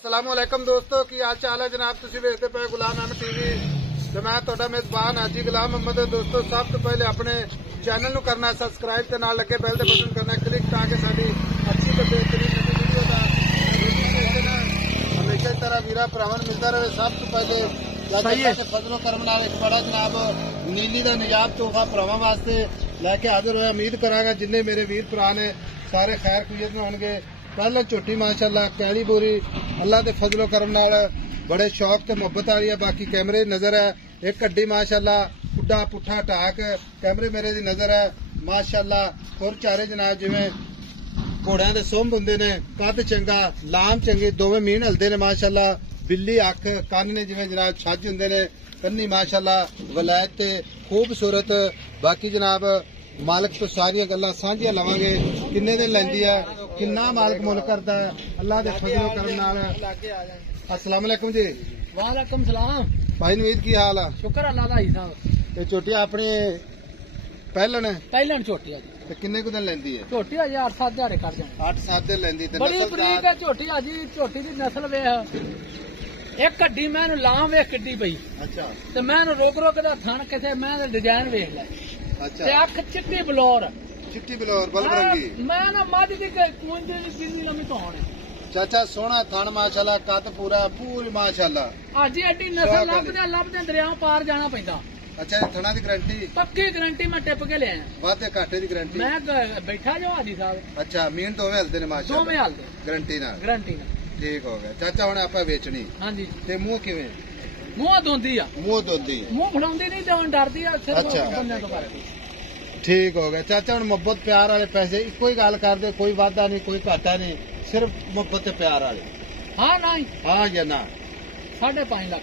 अस्सलामुअलैकुम दोस्तों की हाल चाल है जनाब। तुसीं वेखदे पे गुलाम अहमद टीवी ते मैं तुहाडा मेजबान हाजी गुलाम अहमद। दोस्तों सब तो पहले अपने चैनल नूं करना सबसक्राइब ते नाल लगे बेल दे बटन करना क्लिक ताकि साडी अच्छी ते बेहतरीन वीडियो दा हमेशा तरह वीरा भरावां मिलता रहे। सब तो पहले फजलो करम नाल एक बड़ा जनाब नीली दा निजाब तोहफा भरावां वास्ते लैके हाजिर होया। उम्मीद करांगा जिन्ने मेरे वीर भरा ने सारे खैर खुईयत में होणगे। पहले झोटी माशाअल्लाह कैली बोरी अल्लाह के फजलो करम नाल बड़े शौक ते मुहब्बत वाली है। बाकी कैमरे नजर है एक हड्डी माशाअल्लाह पुड्डा पुट्ठा ढाक कैमरे मेरे दी नजर है माशाअल्लाह। खुर चारे जनाब जिवें घोड़ियां दे सुंभ हुंदे ने, कद चंगा लाम चंगी दोवें मीन हलदे ने माशाअल्लाह। बिल्ली अख कन्न ने जिवें जनाब छज हुंदे ने, कन्नी माशाअल्लाह वलैत ते खूबसूरत। बाकी जनाब मालिक तो सारिया गल्लां सांझियां लवांगे। किन्ने दिन लैंदी है, किन्ना मालिक मुल करदा है अल्लाह दे फजलो करम नाल। अस्सलाम वालेकुम जी। वालेकुम सलाम भाई नवीद की हाल है? शुक्र अल्लाह दा ही साहब। ते झोटी अपनी पहलन झोटी है ते किन्ने कुछ दिन लैंदी है? झोटी अजे 8-7 दिहाड़े कर जाने। 8-7 दिन लैंदी ते बड़ी बरीक है झोटी अजी। झोटी दी नस्ल वेख, एक हड्डी मैनू लाम वेख किड्डी पई। अच्छा ते मैनू रोक रोक दा थण किथे मैं डिजाइन वेख लै। अच्छा ते अख चिट्टी बलौर चिट्टी बलौर बल्ब रंगी। मैं ना मझ दी कूंज दी बिल्ली लम्मी तोण है। चाचा सोना थण माशाअल्लाह कद पूरा पूरी माशाअल्लाह। अजी एडी नस्ल लभदे दरियाओं पार जाना पैंदा। अच्छा थणा दी गारंटी पक्की गारंटी मैं टिप के ले आया। वादे घाटे दी गारंटी मैं बैठा जो हाजी साहब। अच्छा मीन दोवें हलदे ने माशाअल्लाह। दोवें हलदे गारंटी नाल। गारंटी नाल ठीक हो गया। चाचा हुण आपां वेचनी। हां जी। ते मुंह किवें? मुंह दोंदी आ। मुंह दोंदी मुंह फड़ाउंदी नहीं ते डरदी आ सिर्फ अच्छा। बंदे तो कर। ठीक हो गया। चाचा हुण मुहब्बत प्यार वाले पैसे इक्को ही गल कर दे, कोई वादा नहीं कोई घाटा नहीं, सिर्फ मुहब्बत ते प्यार वाले। हाँ नहीं हाँ या ना? 5.5 लाख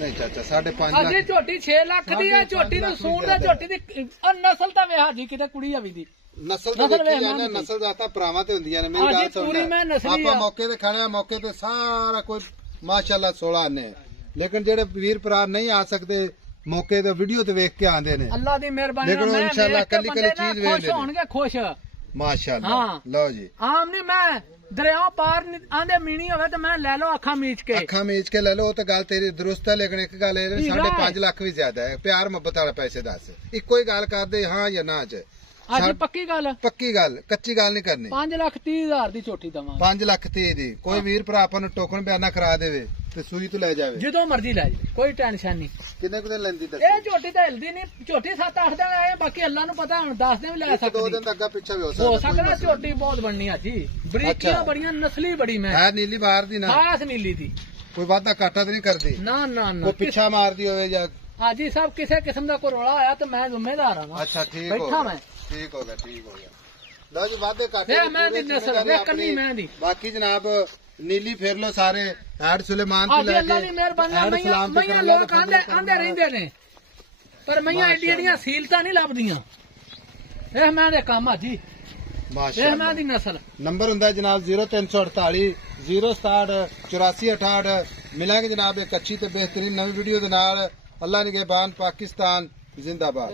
नहीं चाचा 5.5 लाख। अजी झोटी 6 लाख दी है। झोटी नु सूण दा झोटी दी नस्ल ता वे हाजी किते कुड़ी आवी दी नस्ल तो देखी जाने नस्ल जाता भरावां ते हुंदियां ने। मेरी गल सुन आपा मौके ते खड़े आ, मौके ते सारा कोई माशाअल्लाह 16 आने, लेकिन जेड़े वीर भरा नहीं आ सकते मौके ते वीडियो ते वेख के आंदे ने। अल्लाह दी मेहरबानी लेकिन इंशाअल्लाह कली कली चीज वेख खुश होणगे खुश माशाअल्लाह। हाँ। लो जी आम नहीं मैं दरियाओं पार आंदे मीनी होवे तो मैं ले लो अखा मीच के। अखा मीच के ले लो तो गल तेरी दुरुस्त है, लेकिन एक गल 5.5 लाख भी ज्यादा है। प्यार मुहब्बत वाले पैसे दस इक्को ही गल कर दे हाँ या ना च। अजी पक्की गल पक्की गल कच्ची गल नहीं करनी। 5,30,000 दी झोटी दवा। 5,30,000 दी कोई वीर भरा अपन टोकन बयाना करा देवे ते सूई तो ले जावे जो मर्जी लै जाए कोई टेंशन नहीं। किन्ने कुछ दिन लैंदी ये झोटी तो हिलदी नहीं। झोटी 7-8 दिन आए, बाकी अल्लाह नू पता हुण 10 दिन भी लै सकदी। 2 दिन तक अग्गा पिछा भी हो सकदा। झोटी बहुत बननी है जी, बरीकियां बड़ियां नस्ली बड़ी मैं है नीली बाहर दी ना खास नीली दी। कोई वादा घाटा तो नहीं करदी ना ना ना कोई पिछा मारदी होवे या हाजी साहब किसी किस्म का कोई रौला आया तो मैं जिम्मेदार हां। अच्छा ठीक बैठा मैं ठीक हो गया ठीक हो गया। लो जी वादे घाटे मैं दी नस्ल वे कन्नी मैं दी। बाकी जनाब नीली फेर लो सारे हैड सुलेमान को लेके अल्लाह दी मेहरबानी। मैया लोग आंदे रहंदे ने पर मैया एडी एडियां सीलता नहीं लभदियां। एह मैं दे काम हाजी माशाअल्लाह। एह मैं दी नस्ल नंबर हुंदा जनाब 0348 067 8468। मिलांगे जनाब एक अच्छी ते बेहतरीन नवी वीडियो दे नाल। अल्लाह निगहबान पाकिस्तान जिंदाबाद।